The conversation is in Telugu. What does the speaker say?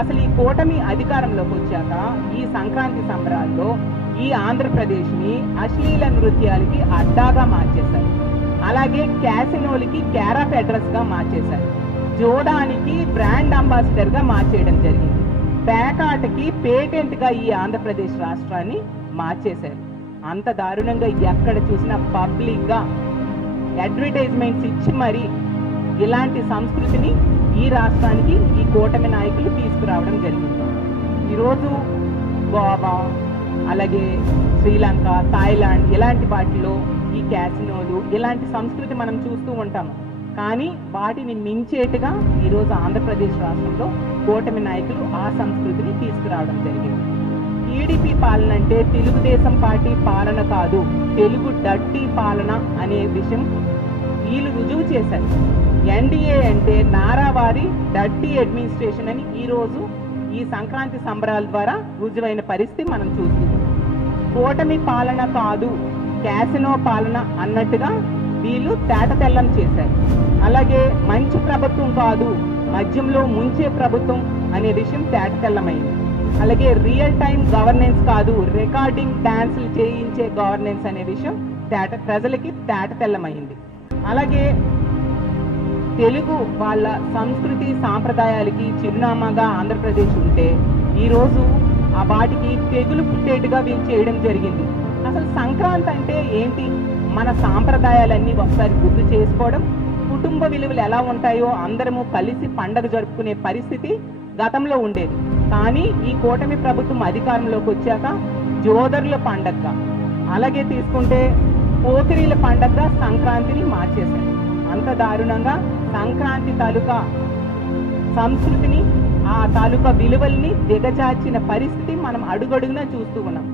అసలు ఈ కూటమి అధికారంలోకి వచ్చాక ఈ సంక్రాంతి సంబరాల్లో ఈ ఆంధ్రప్రదేశ్ని అశ్లీల నృత్యాలకి అడ్డాగా మార్చేశారు. అలాగే క్యాసినోలకి కేర్ ఆఫ్ అడ్రస్గా మార్చేశారు. జోడానికి బ్రాండ్ అంబాసిడర్గా మార్చేయడం జరిగింది. పేకాటకి పేటెంట్గా ఈ ఆంధ్రప్రదేశ్ రాష్ట్రాన్ని మార్చేశారు. అంత దారుణంగా ఎక్కడ చూసినా పబ్లిక్గా అడ్వర్టైజ్మెంట్స్ ఇచ్చి మరి ఇలాంటి సంస్కృతిని ఈ రాష్ట్రానికి ఈ కూటమి నాయకులు తీసుకురావడం జరిగింది. ఈరోజు గోవా, అలాగే శ్రీలంక, థాయిలాండ్ ఇలాంటి వాటిలో ఈ క్యాసినోలు ఇలాంటి సంస్కృతి మనం చూస్తూ ఉంటాము. కానీ వాటిని మించేట్టుగా ఈరోజు ఆంధ్రప్రదేశ్ రాష్ట్రంలో కూటమి నాయకులు ఆ సంస్కృతిని తీసుకురావడం జరిగింది. టీడీపీ పాలన అంటే తెలుగుదేశం పార్టీ పాలన కాదు, తెలుగు డర్టీ పాలన అనే విషయం వీళ్ళు రుజువు చేశారు. ఎన్డీఏ అంటే నారావారి డర్టీ అడ్మినిస్ట్రేషన్ అని ఈరోజు ఈ సంక్రాంతి సంబరాల ద్వారా రుజువైన పరిస్థితి మనం చూస్తున్నాం. కూటమి పాలన కాదు, క్యాసినో పాలన అన్నట్టుగా వీళ్ళు తేటతెల్లం చేశారు. అలాగే మంచి ప్రభుత్వం కాదు, మద్యంలో ముంచే ప్రభుత్వం అనే విషయం తేటతెల్లమైంది. అలాగే రియల్ టైం గవర్నెన్స్ కాదు, రికార్డింగ్ డాన్సులు చేయించే గవర్నెన్స్ అనే విషయం ప్రజలకి తేటతెల్లమైంది. అలాగే తెలుగు వాళ్ళ సంస్కృతి సాంప్రదాయాలకి చిరునామాగా ఆంధ్రప్రదేశ్ ఉంటే ఈరోజు ఆ వాటికి తెగులు పుట్టేట్టుగా వీళ్ళు చేయడం జరిగింది. అసలు సంక్రాంతి అంటే ఏంటి? మన సాంప్రదాయాలన్నీ ఒకసారి గుర్తు చేసుకోవడం, కుటుంబ విలువలు ఎలా ఉంటాయో అందరము కలిసి పండగ జరుపుకునే పరిస్థితి గతంలో ఉండేది. కానీ ఈ కూటమి ప్రభుత్వం అధికారంలోకి వచ్చాక జోదరుల పండగగా, అలాగే తీసుకుంటే పోకిరీల పండగగా సంక్రాంతిని మార్చేశారు. అంత దారుణంగా సంక్రాంతి తాలూకా సంస్కృతిని, ఆ తాలూకా విలువల్ని దిగజార్చిన పరిస్థితి మనం అడుగడుగునా చూస్తూ ఉన్నాం.